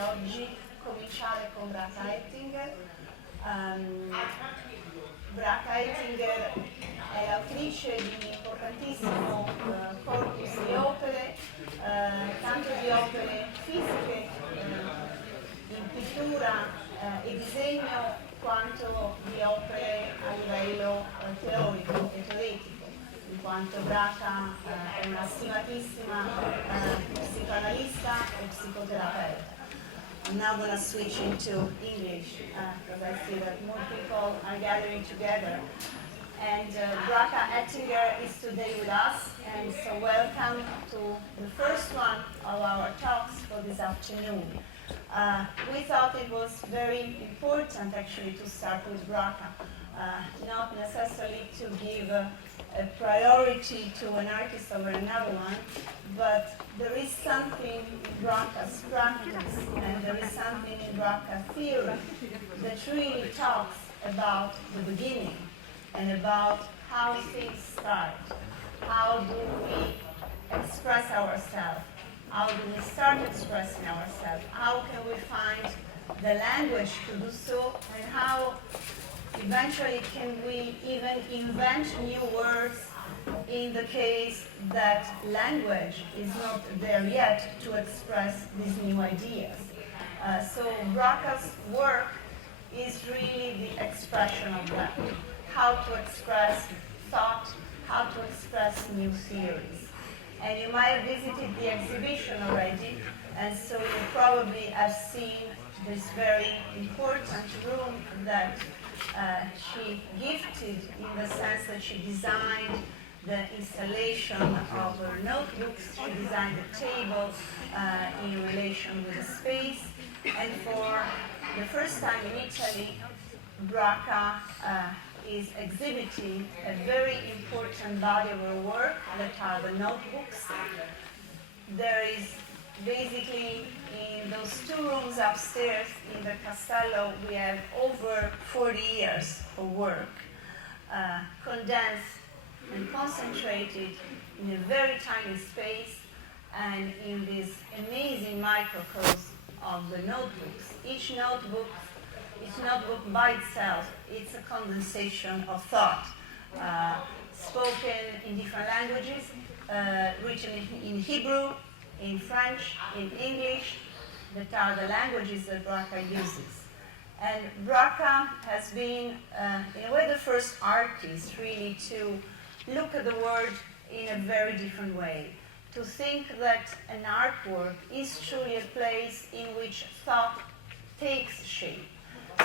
oggi cominciare con Bracha Ettinger. Bracha Ettinger è l'autrice di un importantissimo corpus di opere, tanto di opere fisiche in pittura e disegno, quanto di opere a livello teorico e teoretico, in quanto Bracha è una stimatissima psicanalista e psicoterapeuta. I'm now going to switch into English because I see that more people are gathering together. And Bracha Ettinger is today with us, and so welcome to the first one of our talks for this afternoon. We thought it was very important actually to start with Bracha, not necessarily to give a priority to an artist over another one, but there is something in Bracha's practice and there is something in Bracha theory that really talks about the beginning and about how things start. How do we express ourselves? How do we start expressing ourselves? How can we find the language to do so? And how eventually can we even invent new words in the case that language is not there yet to express these new ideas? So Bracha's work is really the expression of that. How to express thought, how to express new theories. And you might have visited the exhibition already, and so you probably have seen this very important room that she gifted, in the sense that she designed the installation of her notebooks, she designed the table in relation with the space, and for the first time in Italy, Bracha is exhibiting a very important body of her work that are the notebooks. There is basically, in those two rooms upstairs in the Castello, we have over 40 years of work, condensed and concentrated in a very tiny space and in this amazing microcosm of the notebooks. Each notebook by itself, it's a condensation of thought, spoken in different languages, written in Hebrew, in French, in English, that are the languages that Bracha uses. And Bracha has been, in a way, the first artist really to look at the world in a very different way, to think that an artwork is truly a place in which thought takes shape.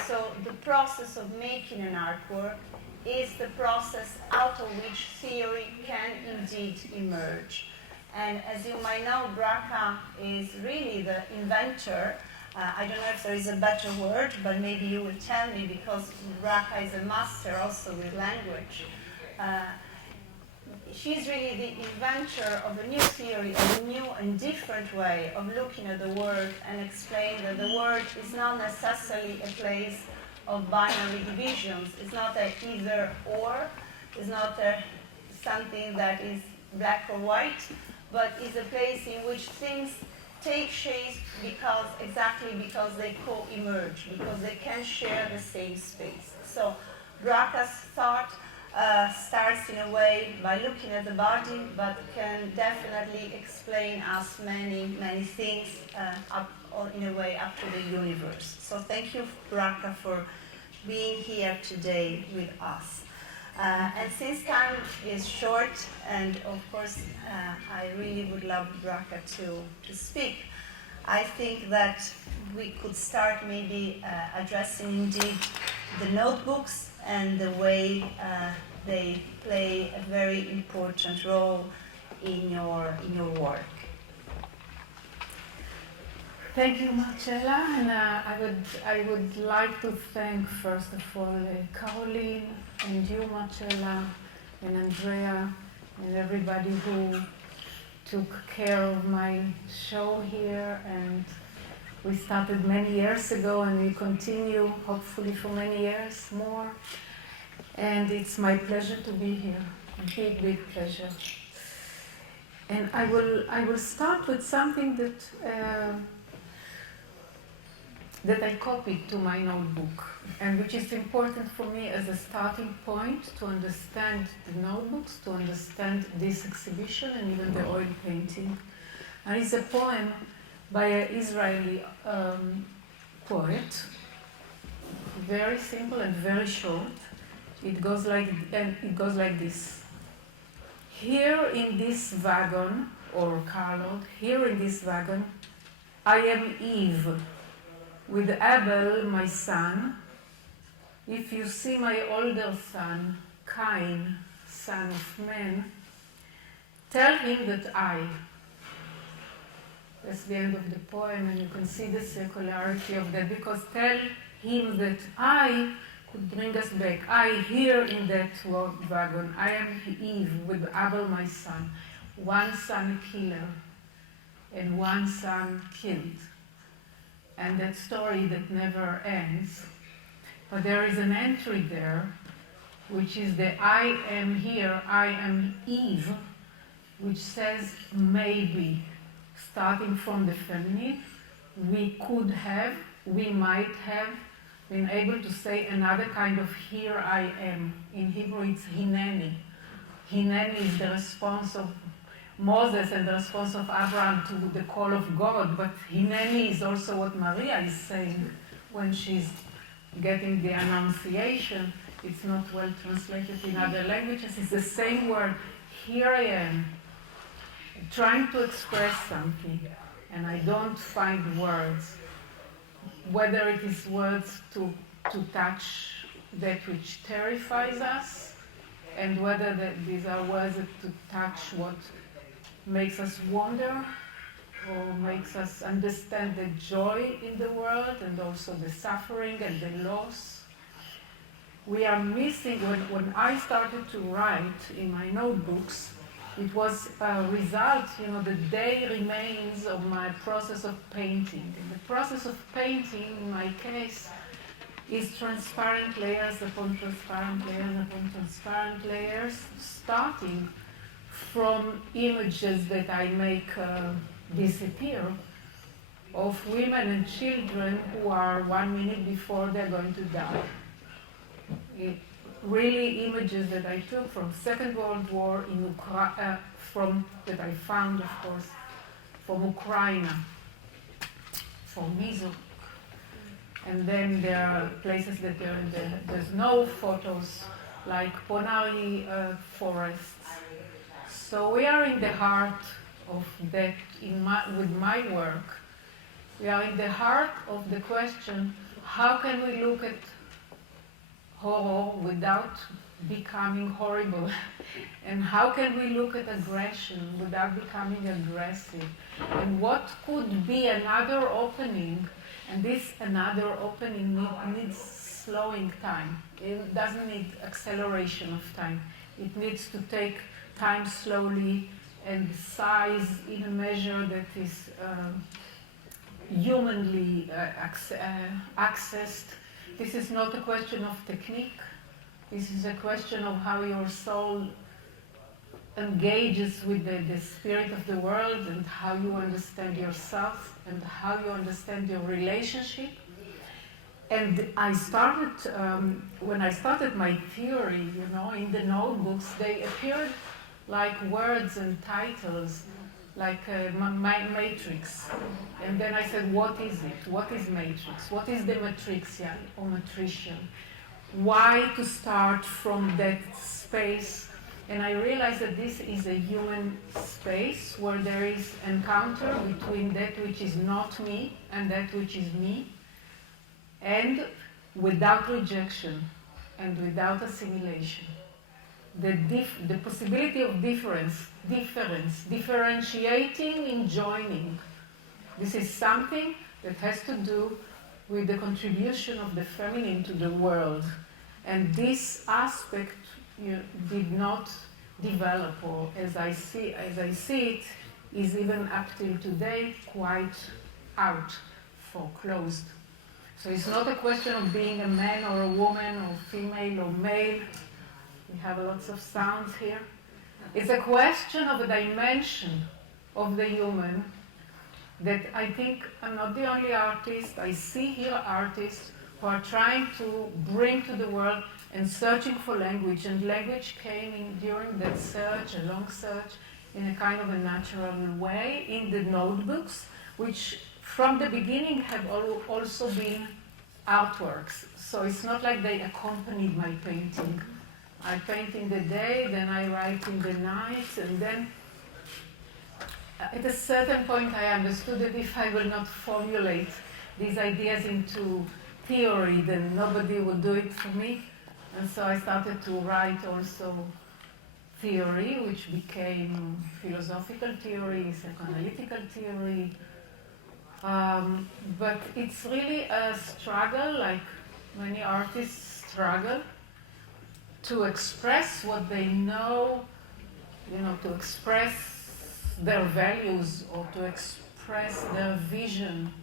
So the process of making an artwork is the process out of which theory can indeed emerge. And as you might know, Bracha is really the inventor. I don't know if there is a better word, but maybe you will tell me, because Bracha is a master also with language. She's really the inventor of a new theory, of a new and different way of looking at the world, and explain that the world is not necessarily a place of binary divisions. It's not a either or, it's not something that is black or white, but is a place in which things take shape exactly because they co-emerge, because they can share the same space. So Bracha's thought starts in a way by looking at the body, but can definitely explain us many, many things in a way up to the universe. So thank you, Bracha, for being here today with us. And since time is short, and of course I really would love Bracha to speak, I think that we could start maybe addressing indeed the notebooks and the way they play a very important role in your work. Thank you, Marcella, and I would like to thank first of all Caroline and you, Marcella, and Andrea, and everybody who took care of my show here. And we started many years ago, and we continue hopefully for many years more. And it's my pleasure to be here, big, big pleasure. And I will start with something that that I copied to my notebook, and which is important for me as a starting point to understand the notebooks, to understand this exhibition and even the oil painting. And it's a poem by an Israeli poet, very simple and very short. It goes like this. Here in this wagon, or carload, here in this wagon, I am Eve, with Abel, my son. If you see my older son, Cain, son of man, tell him that that's the end of the poem, and you can see the circularity of that, because tell him that I could bring us back. I here in that wagon, I am Eve with Abel, my son. One son killer and one son killed. And that story that never ends. But there is an entry there, which is the I am here, I am Eve, which says maybe, starting from the feminine, we could have, we might have been able to say another kind of here I am. In Hebrew it's hineni. Hineni is the response of Moses and the response of Abraham to the call of God, but hineni is also what Maria is saying when she's getting the Annunciation. It's not well translated in other languages. It's the same word. Here I am, trying to express something, and I don't find words. Whether it is words to touch that which terrifies us, and whether these are words to touch what makes us wonder, or makes us understand the joy in the world, and also the suffering and the loss. We are missing, when I started to write in my notebooks, it was a result, the day remains of my process of painting. And the process of painting, in my case, is transparent layers upon transparent layers upon transparent layers, starting from images that I make disappear, of women and children who are 1 minute before they're going to die. Really images that I took from Second World War in Ukraine, that I found, of course, from Ukraine, from Mizuk. And then there are places that there's no photos, like Ponari forests. So we are in the heart of that, with my work. We are in the heart of the question, how can we look at horror without becoming horrible? And how can we look at aggression without becoming aggressive? And what could be another opening? And this another opening needs slowing time. It doesn't need acceleration of time. It needs to take time slowly and size in a measure that is humanly accessed. This is not a question of technique. This is a question of how your soul engages with the spirit of the world, and how you understand yourself, and how you understand your relationship. And I started, when I started my theory, in the notebooks, they appeared like words and titles, like my matrix. And then I said, what is it? What is matrix? What is the matrixial or matricial? Why to start from that space? And I realized that this is a human space where there is encounter between that which is not me and that which is me, and without rejection and without assimilation. The possibility of difference, differentiating in joining. This is something that has to do with the contribution of the feminine to the world. And this aspect did not develop, or as I see it, is even up till today quite out, foreclosed. So it's not a question of being a man or a woman or female or male. We have lots of sounds here. It's a question of a dimension of the human that I think I'm not the only artist. I see here artists who are trying to bring to the world and searching for language, and language came in during that search, a long search, in a kind of a natural way in the notebooks, which from the beginning have also been artworks. So it's not like they accompanied my painting. I paint in the day, then I write in the night, and then at a certain point I understood that if I will not formulate these ideas into theory, then nobody will do it for me. And so I started to write also theory, which became philosophical theory, psychoanalytical theory. But it's really a struggle, like many artists struggle, to express what they know, to express their values or to express their vision,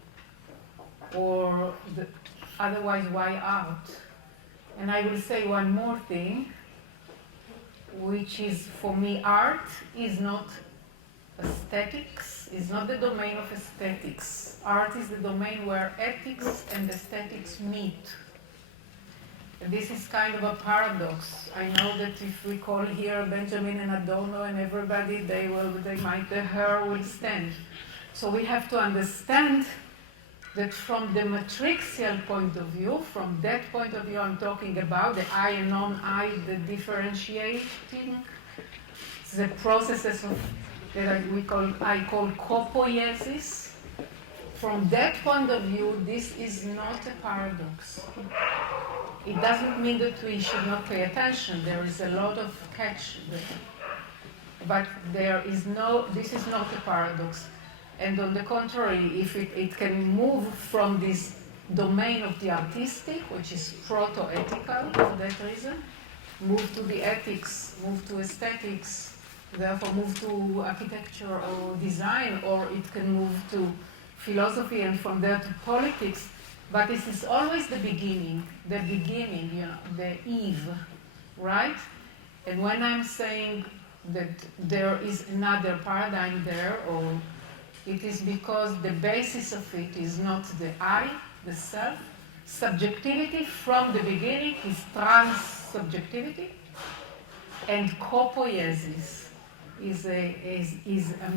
or otherwise why art? And I will say one more thing, which is, for me, art is not aesthetics, is not the domain of aesthetics. Art is the domain where ethics and aesthetics meet. And this is kind of a paradox. I know that if we call here Benjamin and Adorno and everybody, the hair will stand. So we have to understand that from the matrixial point of view, from that point of view I'm talking about, the I and non-I, the differentiating, the processes that I call copoiesis. From that point of view, this is not a paradox. It doesn't mean that we should not pay attention. There is a lot of catch there. But this is not a paradox. And on the contrary, if it can move from this domain of the artistic, which is proto-ethical for that reason, move to the ethics, move to aesthetics, therefore move to architecture or design, or it can move to philosophy and from there to politics. But this is always the beginning, the eve, right? And when I'm saying that there is another paradigm there, or it is because the basis of it is not the I, the self. Subjectivity from the beginning is trans-subjectivity, and copoiesis is a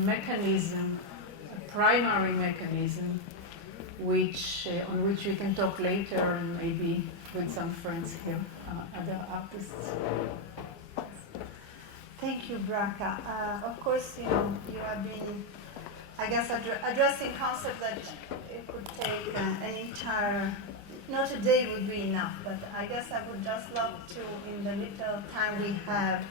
mechanism, a primary mechanism, on which we can talk later, and maybe with some friends here, other artists. Thank you, Bracha. Of course, you have been, I guess, addressing concepts that it could take an entire, not a day would be enough, but I guess I would just love to, in the little time we have,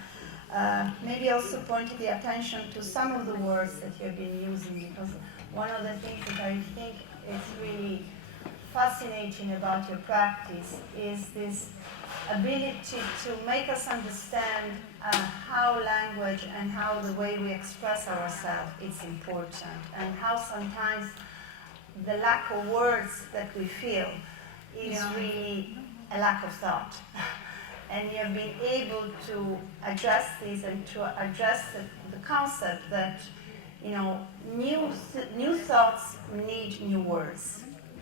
maybe also point the attention to some of the words that you've been using, because one of the things that I think is really fascinating about your practice is this ability to make us understand how language and how the way we express ourselves is important, and how sometimes the lack of words that we feel is really a lack of thought. And you have been able to address this and to address the concept that new thoughts need new words.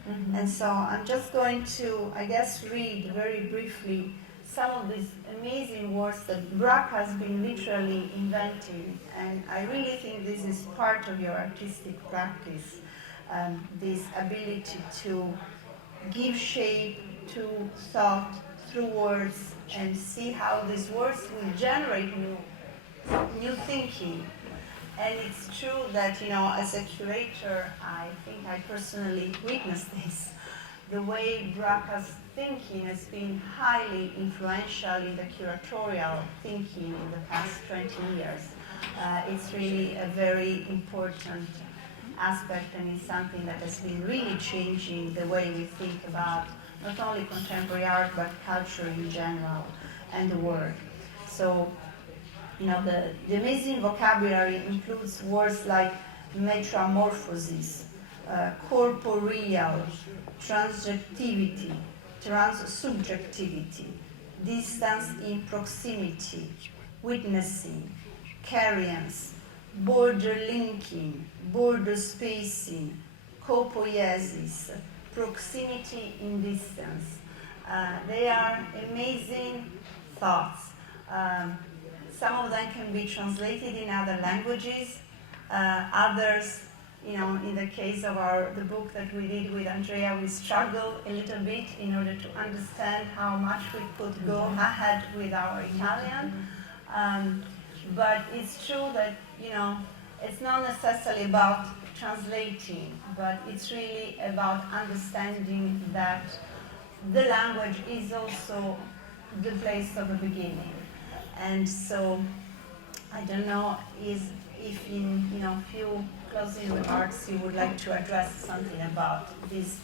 Mm-hmm. And so I'm just going to, I guess, read very briefly some of these amazing words that Bracha has been literally inventing. And I really think this is part of your artistic practice, this ability to give shape to thought through words and see how these words will generate new thinking. And it's true that, as a curator, I think I personally witnessed this. The way Bracha's thinking has been highly influential in the curatorial thinking in the past 20 years. It's really a very important aspect, and it's something that has been really changing the way we think about not only contemporary art, but culture in general and the world. So, the amazing vocabulary includes words like metamorphosis, corporeal, transjectivity, transsubjectivity, distance in proximity, witnessing, carriance, border linking, border spacing, copoiesis, proximity in distance. They are amazing thoughts. Some of them can be translated in other languages. Others, in the case of the book that we did with Andrea, we struggle a little bit in order to understand how much we could go ahead with our Italian. But it's true that, it's not necessarily about translating, but it's really about understanding that the language is also the place of the beginning. And so, I don't know if in few closing remarks you would like to address something about this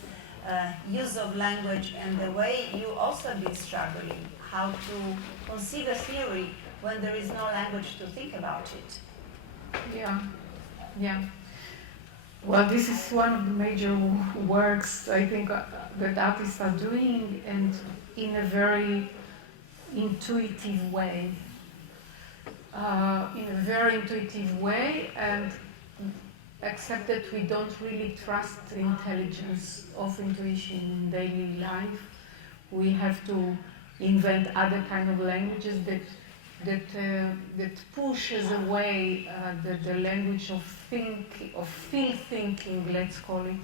use of language and the way you also have been struggling, how to consider theory when there is no language to think about it. Yeah. Well, this is one of the major works I think that artists are doing, and in a very intuitive way. And except that we don't really trust the intelligence of intuition in daily life, we have to invent other kind of languages that pushes away the language of thinking, let's call it.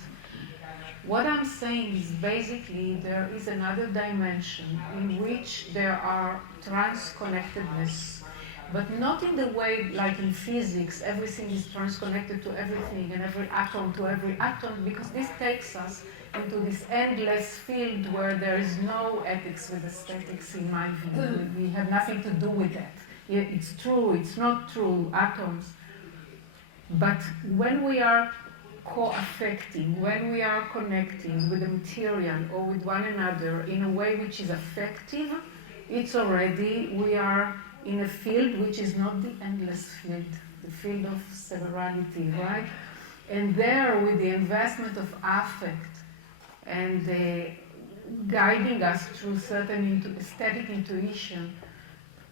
What I'm saying is basically there is another dimension in which there are transconnectedness, but not in the way like in physics, everything is transconnected to everything and every atom to every atom, because this takes us into this endless field where there is no ethics with aesthetics, in my view. We have nothing to do with that. It's true, it's not true, atoms. But when we are co-affecting, when we are connecting with the material or with one another in a way which is affective, we are in a field which is not the endless field, the field of severality, right? And there, with the investment of affect and guiding us through certain aesthetic intuition,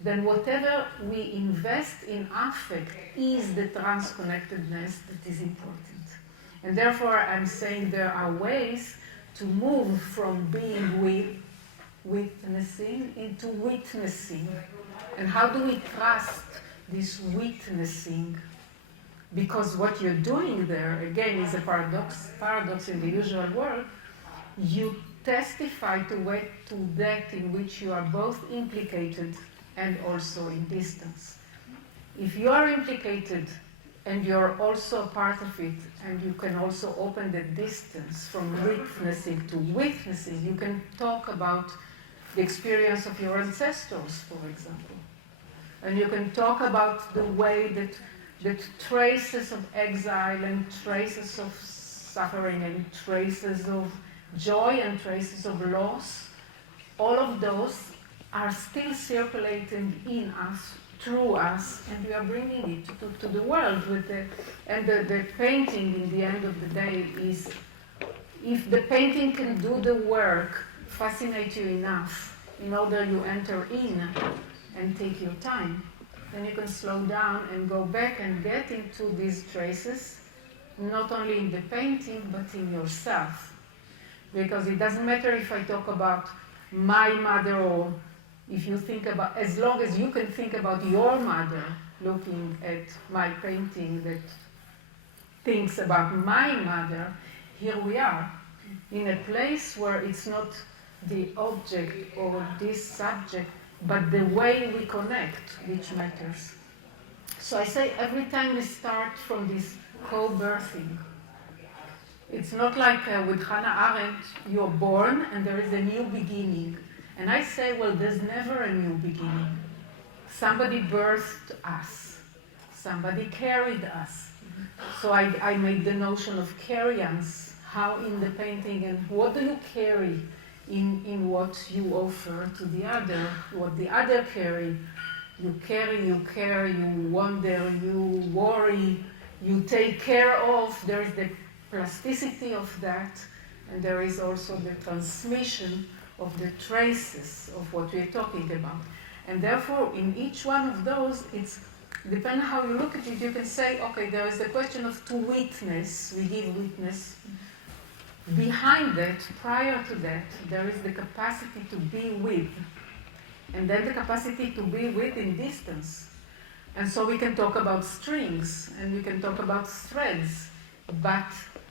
then whatever we invest in affect is the transconnectedness that is important. And therefore, I'm saying there are ways to move from being witnessing into witnessing. And how do we trust this witnessing? Because what you're doing there, again, is a paradox in the usual world. You testify to that in which you are both implicated and also in distance. If you are implicated and you're also a part of it, and you can also open the distance from witnessing to witnessing, you can talk about the experience of your ancestors, for example. And you can talk about the way that traces of exile and traces of suffering and traces of joy and traces of loss, all of those are still circulating in us, through us, and we are bringing it to the world with the painting in the end of the day is, if the painting can do the work, fascinate you enough in order you enter in and take your time, then you can slow down and go back and get into these traces, not only in the painting, but in yourself. Because it doesn't matter if I talk about my mother, or if you think about, as long as you can think about your mother looking at my painting that thinks about my mother, here we are, in a place where it's not the object or this subject, but the way we connect which matters. So I say every time we start from this co-birthing, it's not like with Hannah Arendt, you're born and there is a new beginning. And I say, well, there's never a new beginning. Somebody birthed us. Somebody carried us. So I made the notion of carry-ons, how in the painting, and what do you carry in what you offer to the other, what the other carry. You carry, you care, you wonder, you worry, you take care of. There is the plasticity of that, and there is also the transmission of the traces of what we're talking about. And therefore, in each one of those, it's depending how you look at it, you can say, okay, there is the question of to witness, we give witness. Behind that, prior to that, there is the capacity to be with, and then the capacity to be with in distance. And so we can talk about strings, and we can talk about threads, but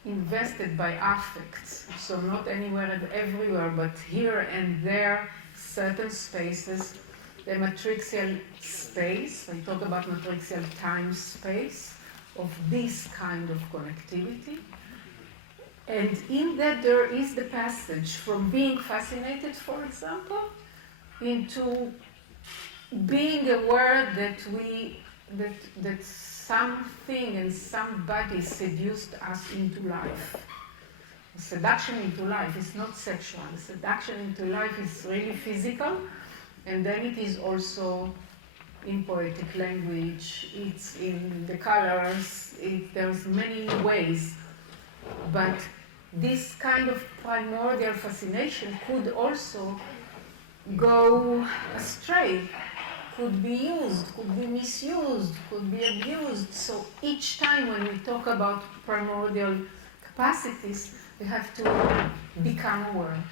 invested by affects. So not anywhere and everywhere, but here and there, certain spaces. The matrixial space, I talk about matrixial time space, of this kind of connectivity. And in that there is the passage from being fascinated, for example, into being aware that something and somebody seduced us into life. Seduction into life is not sexual. Seduction into life is really physical, and then it is also in poetic language, it's in the colors, there's many ways. But this kind of primordial fascination could also go astray, could be used, could be misused, could be abused. So each time when we talk about primordial capacities, we have to become aware.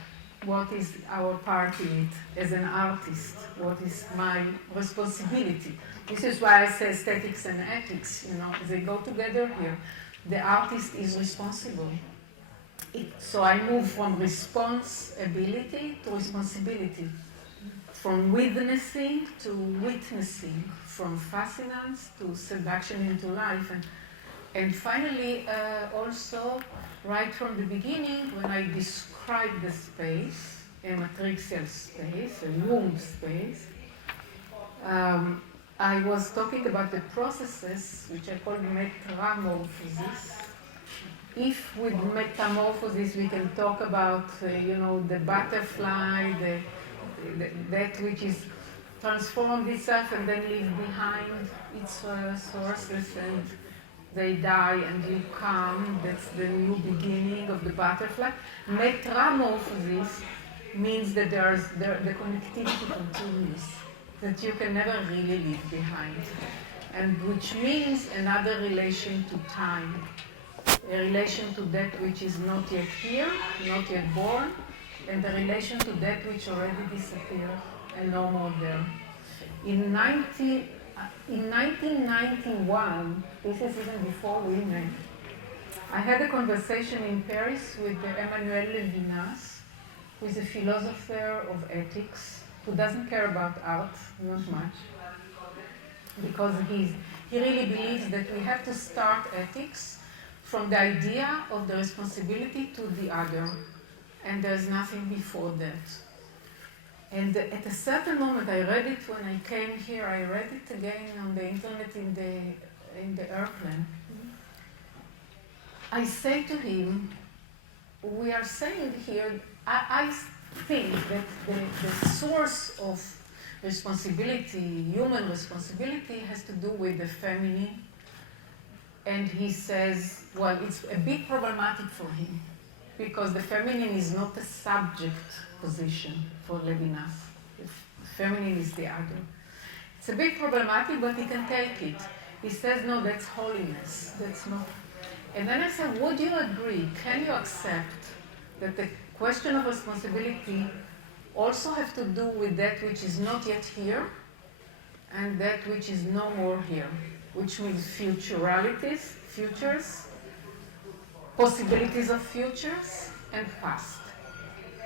What is our part in it as an artist? What is my responsibility? This is why I say aesthetics and ethics, they go together here. The artist is responsible. So I move from responsibility to responsibility, from witnessing to witnessing, from fascinance to seduction into life. And finally, also, right from the beginning, when I describe the space, a matrixial space, a womb space, I was talking about the processes, which I call metamorphosis. If with metamorphosis we can talk about, the butterfly, that which is transformed itself and then leave behind its sources and they die and you come, that's the new beginning of the butterfly. Metamorphosis means that the connectivity continues, that you can never really leave behind, and which means another relation to time, a relation to that which is not yet here, not yet born, and a relation to that which already disappeared and no more there. In 1991, this is even before women, I had a conversation in Paris with Emmanuel Levinas, who is a philosopher of ethics, who doesn't care about art, not much, because he really believes that we have to start ethics from the idea of the responsibility to the other, and there's nothing before that. And at a certain moment, I read it when I came here, I read it again on the internet in the airplane. I say to him, we are saying here, I think that the source of responsibility, human responsibility, has to do with the feminine. And he says, well, it's a bit problematic for him, because the feminine is not a subject position for Levinas. The feminine is the other. It's a bit problematic, but he can take it. He says, no, that's holiness. That's not. And then I said, would you agree? Can you accept that the question of responsibility also have to do with that which is not yet here and that which is no more here, which means futuralities, futures, possibilities of futures, and past.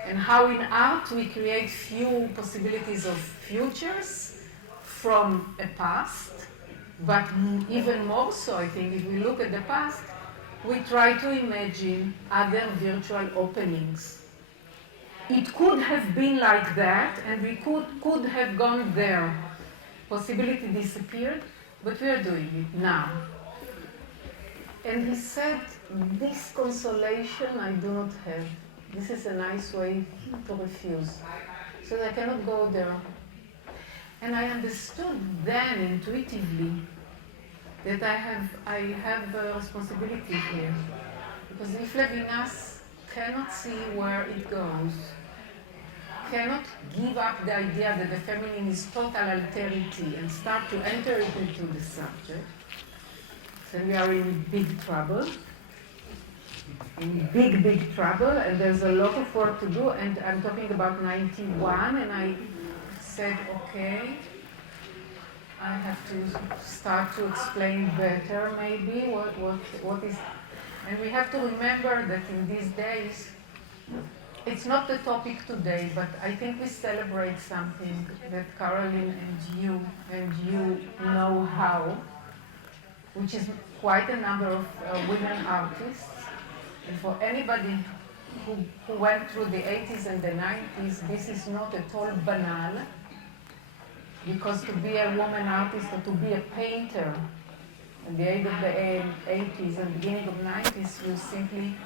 And how in art we create few possibilities of futures from a past, but even more so, I think, if we look at the past, we try to imagine other virtual openings. It could have been like that, and we could have gone there. Possibility disappeared, but we are doing it now. And he said, this consolation I do not have. This is a nice way to refuse. So I cannot go there. And I understood then intuitively that I have a responsibility here. Because if Levinas cannot see where it goes, cannot give up the idea that the feminine is total alterity and start to enter into the subject, then we are in big trouble. In big trouble, and there's a lot of work to do, and I'm talking about 91, and I said, okay, I have to start to explain better maybe what is, and we have to remember that in these days, it's not the topic today, but I think we celebrate something that Caroline and you know how, which is quite a number of women artists. And for anybody who went through the 80s and the 90s, this is not at all banal, because to be a woman artist or to be a painter in the end of the 80s and beginning of 90s, you simply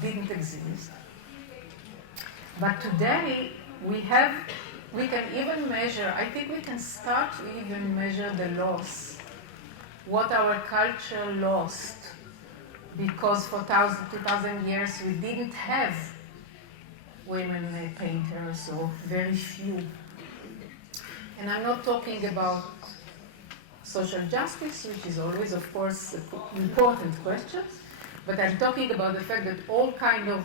didn't exist. But today, we can even measure, I think we can start to even measure the loss, what our culture lost, because for 2,000 years we didn't have women painters, or very few. And I'm not talking about social justice, which is always, of course, an important question, but I'm talking about the fact that all kind of,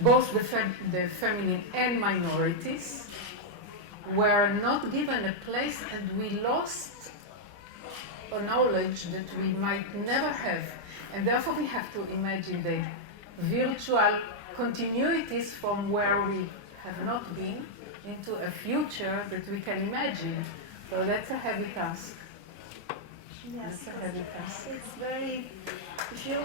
both the feminine and minorities, were not given a place, and we lost a knowledge that we might never have. And therefore we have to imagine the virtual continuities from where we have not been into a future that we can imagine. So that's a heavy task. Yes, that's a heavy task. It's very, if you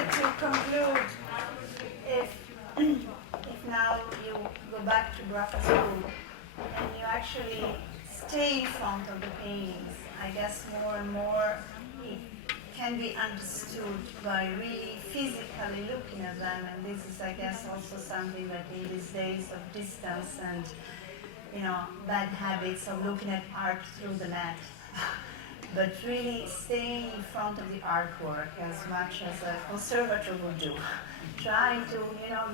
to conclude, if now you go back to Bracha school and you actually stay in front of the paintings, I guess more and more it can be understood by really physically looking at them, and this is, I guess, also something that in these days of distance and, bad habits of looking at art through the net, but really staying in front of the artwork as much as a conservator would do, trying to,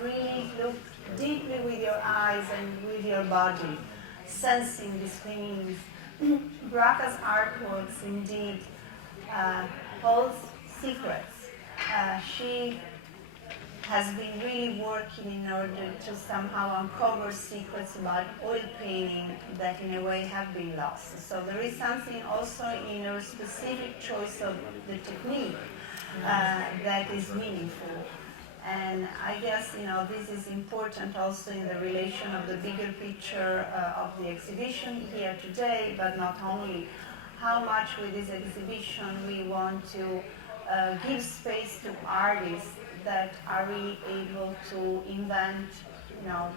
really look deeply with your eyes and with your body, sensing these things. Bracha's artworks indeed holds secrets. She has been really working in order to somehow uncover secrets about oil painting that in a way have been lost. So there is something also in her specific choice of the technique that is meaningful. And I guess, this is important also in the relation of the bigger picture of the exhibition here today, but not only. How much with this exhibition we want to give space to artists that are really able to invent,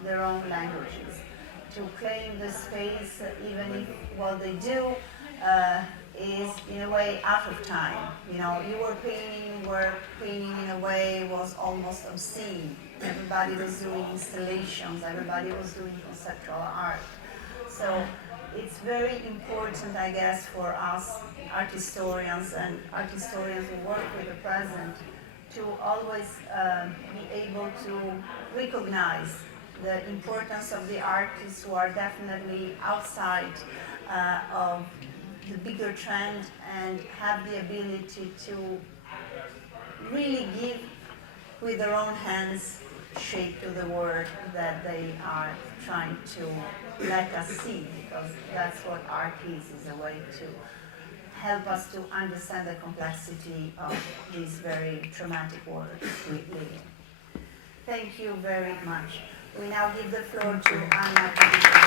their own languages, to claim the space even if what they do is in a way out of time. You were painting where painting in a way was almost obscene. Everybody was doing installations, everybody was doing conceptual art. So it's very important, I guess, for us art historians and art historians who work with the present to always be able to recognize the importance of the artists who are definitely outside of the bigger trend and have the ability to really give with their own hands shape to the work that they are trying to let us see, because that's what art is a way to help us to understand the complexity of these very traumatic worlds we live in. Thank you very much. We now give the floor to Anna.